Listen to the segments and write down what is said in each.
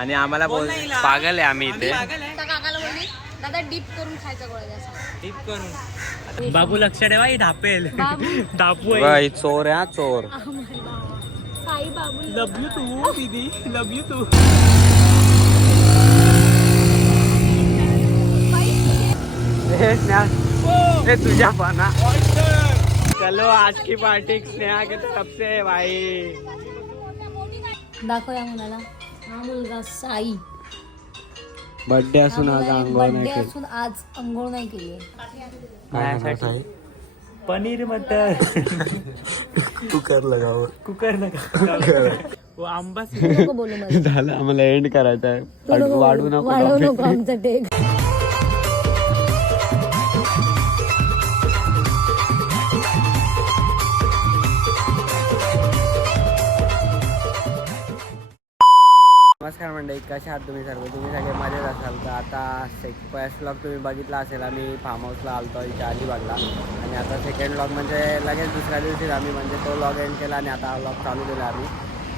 आणि आम्हाला पागल आहे आम्ही इथे. काकाला बोलली दादा डीप करून खायचा गोळा जास्त. टिप करून. बाबू लक्ष ठेवा ही धापेल. धापू बाई चोर आहे चोर. साई बाबू लव यू तू दीदी, लव यू तू. तुझ्या पाना. चलो आज की पार्टी स्नेहा के तरफ से भाई. दाखव या मुलाला. हा मुलगा साई. बर्थडे असून आज अंघोळ नाही बर्थडे केली. असून आज अंघोळ नाही केली. माझ्यासाठी पनीर मटर. कुकर लगाव. कुकर नका. वो आंबा नको बोलू मला. झालं आम्हाला एंड करायचं आहे. वाढू नको आमचा टेक. नमस्कार मंडळी, कशा आहात तुम्ही सर्व? तुम्ही सगळे मजेत असाल. तर आता फर्स्ट व्लॉग तुम्ही बघितला असेल. आम्ही फार्म हाऊसला आलतो इथे अलिबागला. आणि आता सेकंड व्लॉग म्हणजे लगेच दुसऱ्या दिवशीच आम्ही म्हणजे तो व्लॉग एंड केला आणि आता व्लॉग चालू केला आम्ही.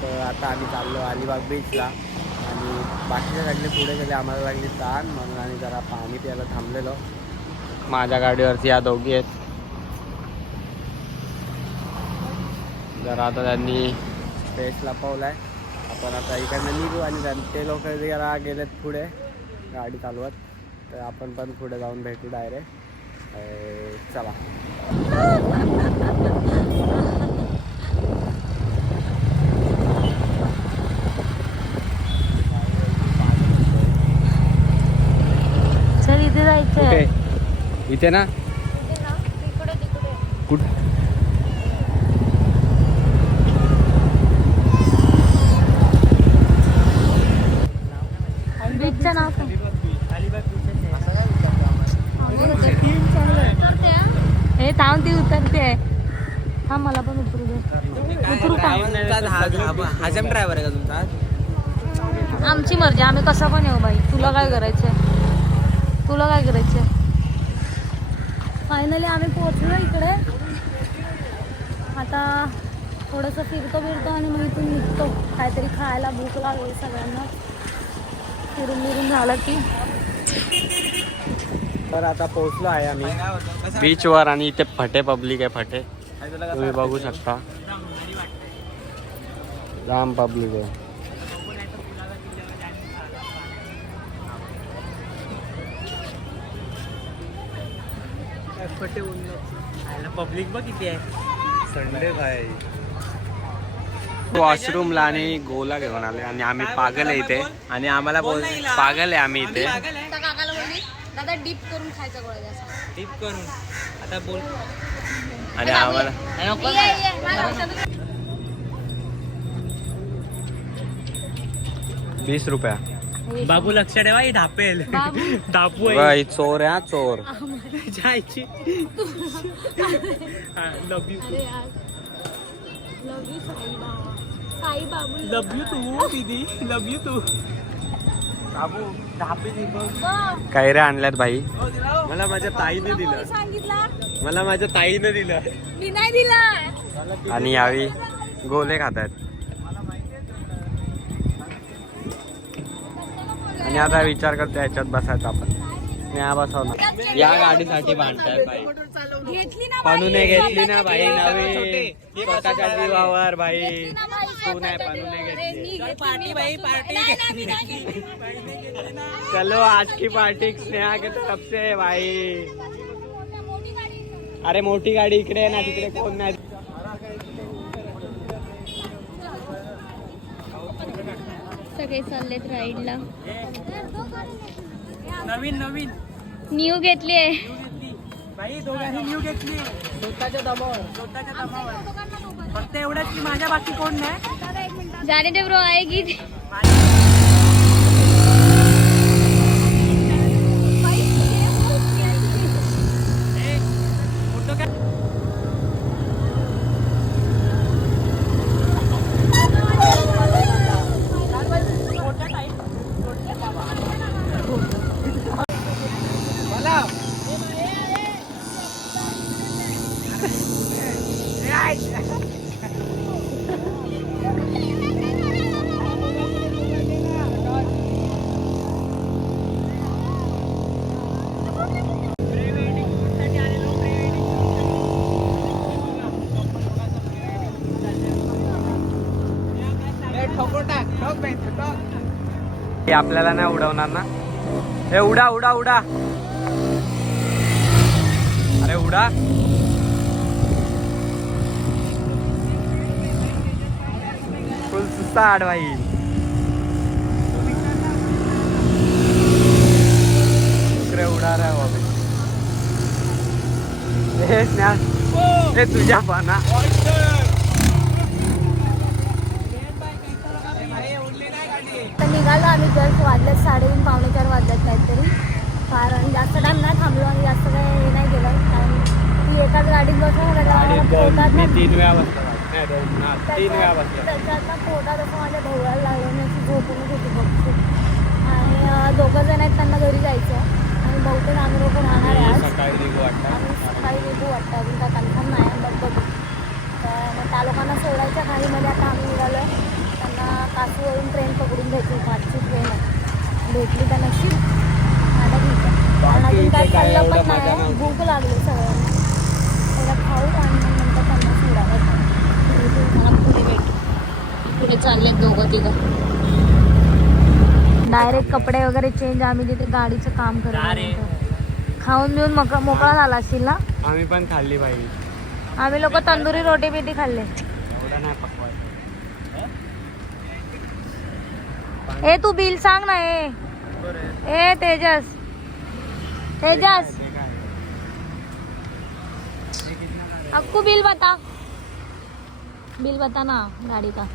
तर आता आम्ही चाललो अलिबाग बीचला आणि बाकीचे सगळे पुढे गेले. आम्हाला लागली ताण म्हणून आम्ही जरा पाणी प्यायला थांबलेलो. माझ्या गाडीवरती या दोघी आहेत. जरा आता त्यांनी स्पेस लपवला आहे. आपण आता इकडनं निघू आणि ते लोक जरा गेलेत पुढे गाडी चालवत. तर आपण पण पुढे जाऊन भेटू डायरेक्ट. चला. चल इथे जायचंय. इथे ना कुठे? बीचचं नाव काय? हे थांब ती उतरते. हा मला पण उतरू दे. उतरू का? हजम ड्रायव्हर आहे का तुमचा? आमची मर्जी, आम्ही कसा पण येऊ बाई. तुला काय करायचंय? तुला काय करायचंय? फायनली आम्ही पोहोचलो इकडे. आता थोडंसं फिरतो आणि मग इथून निघतो. काहीतरी खायला भूक लागली सगळ्यांना. फिरून झालं की. तर आता पोहोचलो आहे आम्ही बीचवर आणि इथे फटे पब्लिक आहे. फटे तुम्ही बघू शकता. जाम पब्लिक आहे. पब्लिक बघ किती आहे. संडे काय वॉशरूमला आणि गोला घेऊन आले आणि आम्ही पागल आहे इथे. आणि आम्हाला पागल आहे आम्ही इथे. काकाला बोलली दादा डीप करून खायचा गोळा जास्त. टिप करून. आता बोल. आणि आम्हाला 20 रुपया. बाबू लक्ष ठेवा ही धापेल. धापू आहे. बाई चोर आहे चोर. जायची. Love you Sai Babu. Love you तू दीदी, लव यू तू. बाबू धापे काय रे आणल्यात भाई. मला माझ्या ताईने दिलं. सांगितलं मला माझ्या ताईने दिलं. मी नाही दिला. आणि यावी गोले खात आहेत. आणि आता विचार करतो याच्यात बसायचं आपण. स्नेहा बसवणार. या गाडीसाठी भांडतायत भाई. घेतली ना पनूने घेतली ना भाई नवी स्वतःच्या जीवावर भाई. तू नाही पनूने घेतली. पार्टी भाई पार्टी. चलो आज की पार्टी स्नेहा के तरफ से भाई. अरे मोठी गाडी इकडे आहे ना, तिकडे कोण नाही. सगळे चाललेत राईडला. नवीन न्यू घेतली आहे भाई. दोघांनी न्यू घेतली स्वतःच्या दमावर. फक्त एवढंच की माझ्या बाकी कोण नाही. जाने दे ब्रो आएगी. हे आपल्याला नाही उडवणार ना. हे उडा उडा उडा, अरे उडा. फुल सुस्ताड भाई. इकडे उडा रे बाबा. हे स्नेहा, हे तुझ्या पाना. तर निघालो आम्ही जस्ट वाजल्यात 3:30 पावणे 4 वाजल्यात काहीतरी. कारण जास्त टाइम नाही थांबलो आणि जास्त काही हे नाही केलं. कारण ती एकाच गाडीत बसून पोटात ना 3 वेळा बसला. 3 वेळा बसला. त्याच्यात ना पोटात असं माझ्या भोवळायला लागलं. मी अशी झोपूनच होती बघतो. आणि 2 जण आहेत, त्यांना घरी जायचं आणि बहुतेक आम्ही लोक राहणार आहे आज. सकाळी निघू वाटतं. आणि सकाळी निघू वाटतं, अजून काय कन्फर्म नाही बघ बघू. तर मग त्या लोकांना सोडायच्या घाईमध्ये आता आम्ही निघालो. त्यांना कासूवरून ट्रेन पकडून घ्यायची. 5ची ट्रेन आहे, भेटली तर नशीब. आता ठीक आहे, कारण अजून काय खाल्लं पण नाही. भूक लागली सगळ्यांना. थोडं खाऊ आणि मग नंतर त्यांना सोडायला मला पुढे भेट. पुढे चालले 2-3 डायरेक्ट कपडे वगैरे चेंज. आम्ही तिथे गाडीचं काम करतो. खाऊन बिऊन मोकळा झाला असतील ना. आम्ही पण खाल्ली पाहिजे. आम्ही लोक तंदुरी रोटी बिटी खाल्ले. एवढं नाही पकवायचं. ए तू बिल सांग ना. ए तेजस, तेजस अक्कू बिल बता. बिल बता ना गाड़ी का.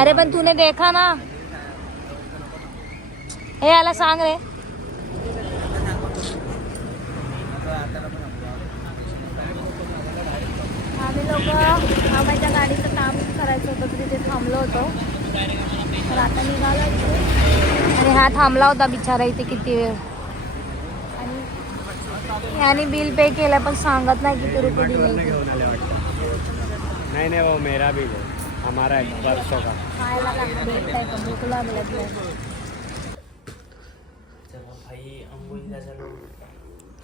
अरे पण तूने देखा ना. हे याला सांग रे. आम्ही लोक आम्हाला गाडीचं काम करायचं होतं, तर तिथे थांबलो होतो. तर आता निघालो आणि हा थांबला होता बिचारा इथे किती वेळ. आणि याने बिल पे केलं पण सांगत नाही किती रुपये दिले. घेऊन आले वाटतं. नहीं नहीं, वो मेरा बिल है, हमारा है परसों का. खायला भेटताय का? भूक लागली.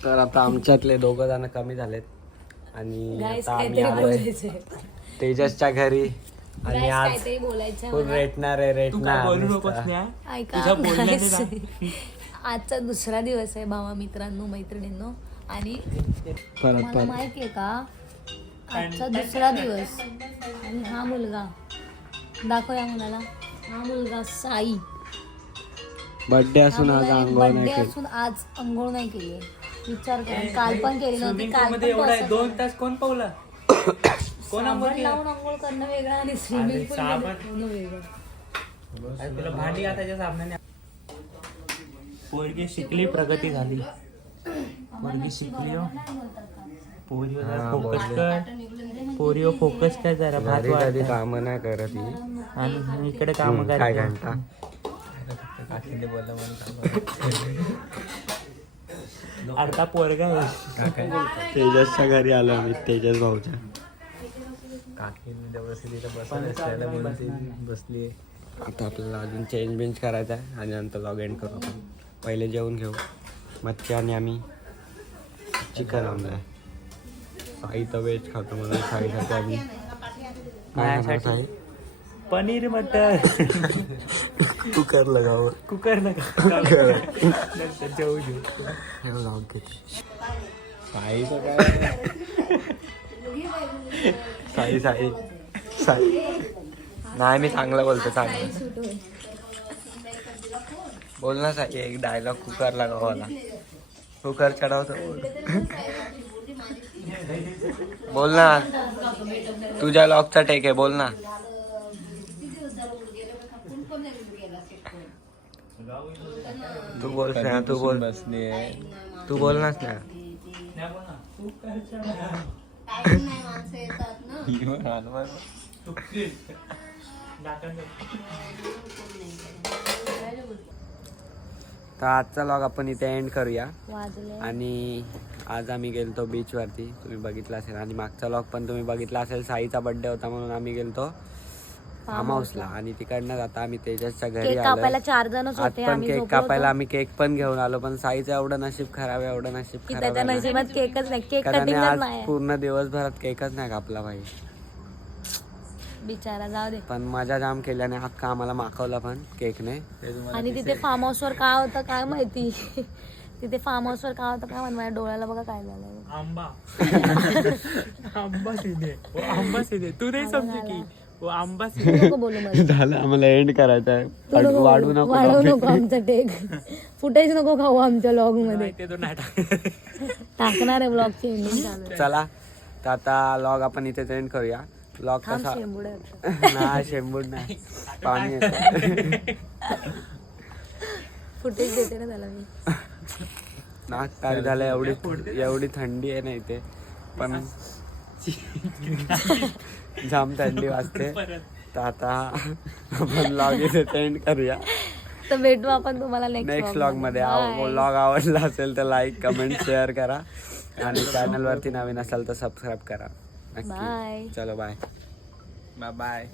तर आता आमच्यातले 2 जण कमी झालेत आणि आता आम्ही आलोय तेजसच्या घरी. आणि आज फुल रेटणार आहे. रेटणार ऐका आजचा दुसरा दिवस आहे भावा मित्रांनो मैत्रिणींनो. आणि मला माहिती आहे का आजचा दुसरा दिवस. आणि हा मुलगा दाखव या मुलाला. हा मुलगा साई बर्थडे असून आज आंघोळ नाही बर्थडे केली. असून आज अंघोळ नाही केली. विचार कर, काल पण केली नव्हती. काल पण 2 तास कोण पावला. साबण लावून अंघोळ करणं वेगळं आणि स्विमिंग पूल करणं वेगळं. तुला भांडी घासायच्या साबणाने. पोरगी शिकली, प्रगती झाली. पोरगी शिकली हो. पोरीवर जरा फोकस कर. पोरीवर फोकस कर जरा. भात घरी कधी वाढ. काम नाही करत ही. आणि इकडे काम काय कर. घंटा अर्धा पोरगा आहे. तेजसच्या घरी आलो मी. तेजस भाऊच्या बसली. आता आपल्याला अजून चेंज बेंज करायचा आहे आणि नंतर लॉग एंड करू आपण. पहिले जेवून घेऊ. मच्छी आणि आम्ही चिकन आणलं. साई तर व्हेज खातो म्हणून साईसाठी आम्ही माझ्यासाठी पनीर मटर कुकर लगाव. कुकर नका जेवू घेऊ. हे लॉग घेते. साई तर काय साई साई साई नाही, मी चांगलं बोलतो. चांगलं बोल ना साई. एक डायलॉग कुकर लगावाला. कुकर चढवतो. बोल ना. तुझ्या लॉकचा टेक आहे, बोल ना. तू बोल ना. तू बोल. तू बोल ना स्नेहा. तर आजचा लॉग आपण इथे एंड करूया. वाजले आणि आज आम्ही गेलतो बीचवरती, तुम्ही बघितलं असेल. आणि मागचा लॉग पण तुम्ही बघितला असेल. साईचा बर्थडे होता म्हणून आम्ही गेलतो फार्म हाऊसला. आणि तिकडनं आता आम्ही तेजसच्या घरी केक आलो. कापायला 4 जणच आज होते. पण आम्ही केक झोपलो कापायला होतो. आम्ही केक पण घेऊन आलो. पण साईचं एवढं नशीब खराब आहे, एवढं नशीब की खराब त्याच्या आहे ना. नशिबात केकच नाही. केक कारण कटिंगच आज नाही. पूर्ण दिवसभरात केकच नाही कापला भाई. बिचारा जाऊ दे. पण मजा जाम केल्याने अख्खा आम्हाला माखवला पण केकने. आणि तिथे फार्म हाऊसवर काय होतं काय माहिती. तिथे फार्म हाऊसवर काय होतं काय माहिती. माझ्या डोळ्याला बघा काय झालं. आंबा आंबा सीधे वो आंबा सीधे तू नाही समजे की वो आंबा सीधे. नको बोलू मला. झालं आम्हाला एंड करायचं आहे. तू नको वाढू बोलू. नको वाढवू topic. नको आमचा टेक. फुटेज नको खाऊ आमच्या लॉग मध्ये. ते तो नाही टाक. टाकणार आहे ब्लॉगची एंडिंग चालू आहे. चला तर आता लॉग आपण इथे एंड करूया. लॉग थांब कसा शेंबुडे. नाही शेंबूड नाही पाणी येतं. फुटेज देते ना त्याला मी. नाक ताक झालं. एवढी थंडी आहे ना इथे पण जाम थंडी वाजते. तर आता आपण लॉग इथे एंड करूया. तर भेटू आपण तुम्हाला नेक्स्ट व्लॉग मध्ये. व्लॉग आवडला असेल तर लाईक कमेंट शेअर करा आणि चॅनल वरती नवीन असाल तर सबस्क्राईब करा बाय. नक्की. चलो बाय बाय बाय.